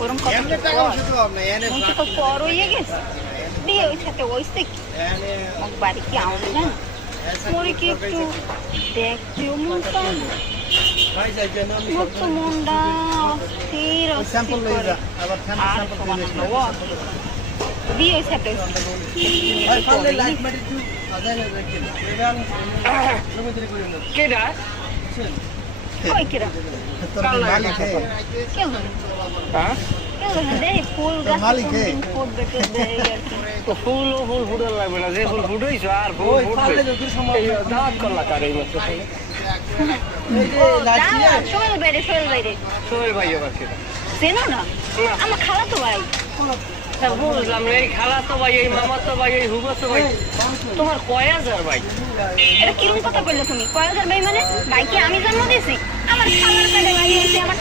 ওরম কথা তো পর হয়ে গেছে বিয়ে ওই সাথে ওইসে কি বাড়ি কি আমাদের জান পরে কি একটু দেখতেও মন চায় না মোর তো মনটা অস্থির অস্থির করে আর বিয়ে ওই সাথে কেডা ওই কিরা কেউ হ্যাঁ দেয় ফুল গাছ ফুল বেটে দেয় তো ফুল ফুটার লাগবে না যে ফুল ফুটাইছো আর ফুল ফুটবে দাঁত করলা কার এই মাত্র সোহেল বাইরে সোহেল ভাই আবার কেডা চেনো না আমার খালা তো ভাই বুঝলাম এই খালা তো ভাই এই মামা তো ভাই এই হুগো তো ভাই তোমার কয় হাজার ভাই এটা কিরকম কথা বললে তুমি কয় হাজার ভাই মানে ভাইকে আমি জন্ম দিয়েছি আমার খালার পেটে ভাই হয়েছে আমার